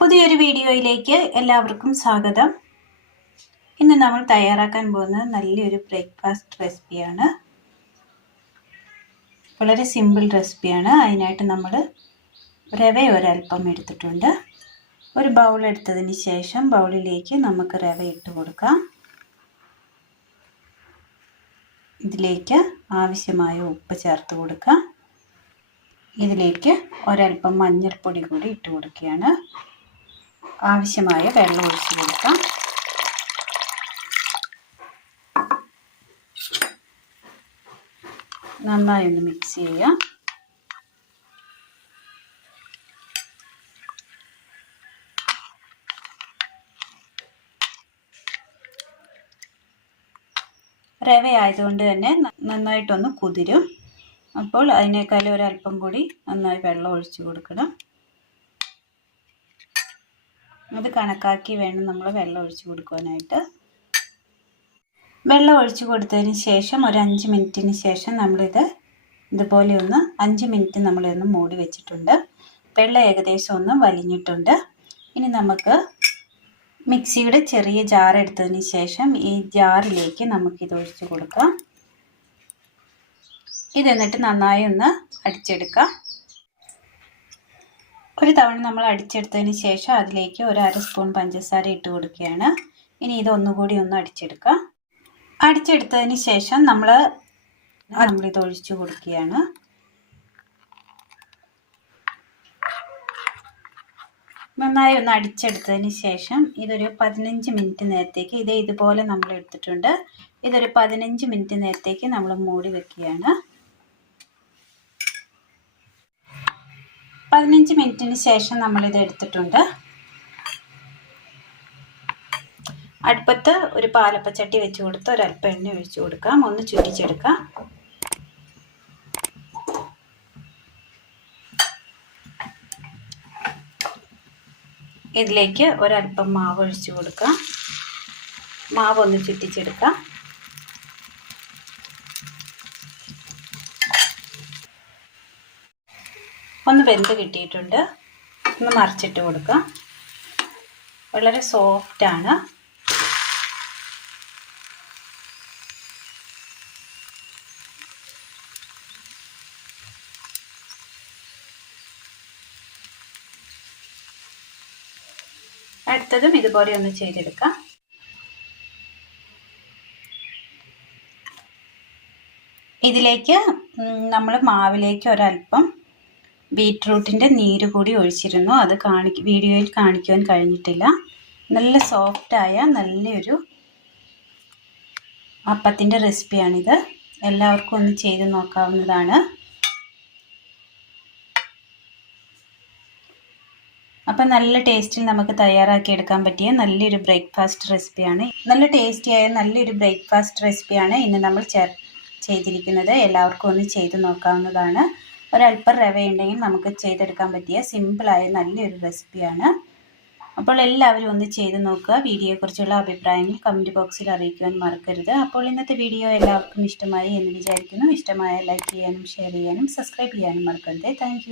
പുതിയൊരു വീഡിയോയിലേക്ക് എല്ലാവർക്കും സ്വാഗതം. ഇന്ന് നമ്മൾ തയ്യാറാക്കാൻ പോകുന്നത് നല്ലൊരു ബ്രേക്ക്ഫാസ്റ്റ് റെസിപ്പിയാണ്. വളരെ സിമ്പിൾ റെസിപ്പിയാണ്. അതിനായിട്ട് നമ്മൾ റവ ഒരൽപ്പം എടുത്തിട്ടുണ്ട്. ഒരു ബൗൾ എടുത്തതിന് ശേഷം ബൗളിലേക്ക് നമുക്ക് റവ ഇട്ട് കൊടുക്കാം. ഇതിലേക്ക് ആവശ്യമായ ഉപ്പ് ചേർത്ത് കൊടുക്കാം. ഇതിലേക്ക് ഒരൽപ്പം മഞ്ഞൾപ്പൊടി കൂടി ഇട്ട് കൊടുക്കുകയാണ്. ആവശ്യമായ വെള്ളം ഒഴിച്ച് കൊടുക്കാം. നന്നായി ഒന്ന് മിക്സ് ചെയ്യാം. റവ ആയതുകൊണ്ട് തന്നെ നന്നായിട്ടൊന്ന് കുതിരും. അപ്പോൾ അതിനേക്കാളും ഒരല്പം കൂടി നന്നായി വെള്ളം ഒഴിച്ച് കൊടുക്കണം. അത് കണക്കാക്കി വേണം നമ്മൾ വെള്ളം ഒഴിച്ച് കൊടുക്കാനായിട്ട്. വെള്ളം ഒഴിച്ച് കൊടുത്തതിന് ശേഷം ഒരു 5 മിനിറ്റിന് ശേഷം ഇതുപോലെ ഒന്ന് 5 മിനിറ്റ് നമ്മളൊന്ന് മൂടി വെച്ചിട്ടുണ്ട്. വെള്ളം ഏകദേശം ഒന്ന് വലിഞ്ഞിട്ടുണ്ട്. ഇനി നമുക്ക് മിക്സിയുടെ ചെറിയ ജാർ എടുത്തതിന് ശേഷം ഈ ജാറിലേക്ക് നമുക്കിത് ഒഴിച്ച് കൊടുക്കാം. ഇത് എന്നിട്ട് നന്നായി ഒന്ന് അടിച്ചെടുക്കാം. ഒരു തവണ നമ്മൾ അടിച്ചെടുത്തതിന് ശേഷം അതിലേക്ക് ഒരു 1/2 സ്പൂൺ പഞ്ചസാര ഇട്ട് കൊടുക്കുകയാണ്. ഇനി ഇതൊന്നുകൂടി ഒന്ന് അടിച്ചെടുക്കാം. അടിച്ചെടുത്തതിന് ശേഷം നമ്മളിത് ഒഴിച്ചു കൊടുക്കുകയാണ്. നന്നായി ഒന്ന് അടിച്ചെടുത്തതിന് ശേഷം ഇതൊരു 15 മിനിറ്റ് നേരത്തേക്ക് ഇതുപോലെ നമ്മൾ എടുത്തിട്ടുണ്ട്. ഇതൊരു 15 മിനിറ്റ് നേരത്തേക്ക് നമ്മൾ മൂടി വെക്കുകയാണ്. 15 മിനിറ്റിന് ശേഷം നമ്മളിത് എടുത്തിട്ടുണ്ട്. അടുപ്പത്ത് ഒരു പാലപ്പച്ചട്ടി വെച്ച് കൊടുത്ത് ഒരല്പം എണ്ണ ഒഴിച്ച് കൊടുക്കാം. ഒന്ന് ചുറ്റിച്ചെടുക്കാം. ഇതിലേക്ക് ഒരല്പം മാവ് ഒഴിച്ച് കൊടുക്കാം. മാവ് ഒന്ന് ചുറ്റിച്ചെടുക്കാം. ഒന്ന് വെന്ത് കിട്ടിയിട്ടുണ്ട്. ഒന്ന് മറിച്ചിട്ട് കൊടുക്കാം. വളരെ സോഫ്റ്റാണ്. അടുത്തതും ഇതുപോലെ ഒന്ന് ചെയ്തെടുക്കാം. ഇതിലേക്ക് നമ്മൾ മാവിലേക്ക് ഒരല്പം ബീറ്റ്റൂട്ടിൻ്റെ നീര് കൂടി ഒഴിച്ചിരുന്നു. അത് വീഡിയോയിൽ കാണിക്കുവാൻ കഴിഞ്ഞിട്ടില്ല. നല്ല സോഫ്റ്റായ നല്ലൊരു അപ്പത്തിൻ്റെ റെസിപ്പിയാണിത്. എല്ലാവർക്കും ഒന്ന് ചെയ്ത് നോക്കാവുന്നതാണ്. അപ്പം നല്ല ടേസ്റ്റിൽ നമുക്ക് തയ്യാറാക്കി എടുക്കാൻ പറ്റിയ നല്ലൊരു ബ്രേക്ക്ഫാസ്റ്റ് റെസിപ്പിയാണ്. നല്ല ടേസ്റ്റിയായ നല്ലൊരു ബ്രേക്ക്ഫാസ്റ്റ് റെസിപ്പിയാണ് ഇന്ന് നമ്മൾ ചെയ്തിരിക്കുന്നത്. എല്ലാവർക്കും ഒന്ന് ചെയ്ത് നോക്കാവുന്നതാണ്. ഒരല്പം റവ ഉണ്ടെങ്കിൽ നമുക്ക് ചെയ്തെടുക്കാൻ പറ്റിയ സിമ്പിളായ നല്ലൊരു റെസിപ്പിയാണ്. അപ്പോൾ എല്ലാവരും ഒന്ന് ചെയ്ത് നോക്കുക. വീഡിയോയെക്കുറിച്ചുള്ള അഭിപ്രായങ്ങൾ കമൻറ്റ് ബോക്സിൽ അറിയിക്കുവാൻ മറക്കരുത്. അപ്പോൾ ഇന്നത്തെ വീഡിയോ എല്ലാവർക്കും ഇഷ്ടമായി എന്ന് വിചാരിക്കുന്നു. ഇഷ്ടമായ ലൈക്ക് ചെയ്യാനും ഷെയർ ചെയ്യാനും സബ്സ്ക്രൈബ് ചെയ്യാനും മറക്കരുത്. താങ്ക്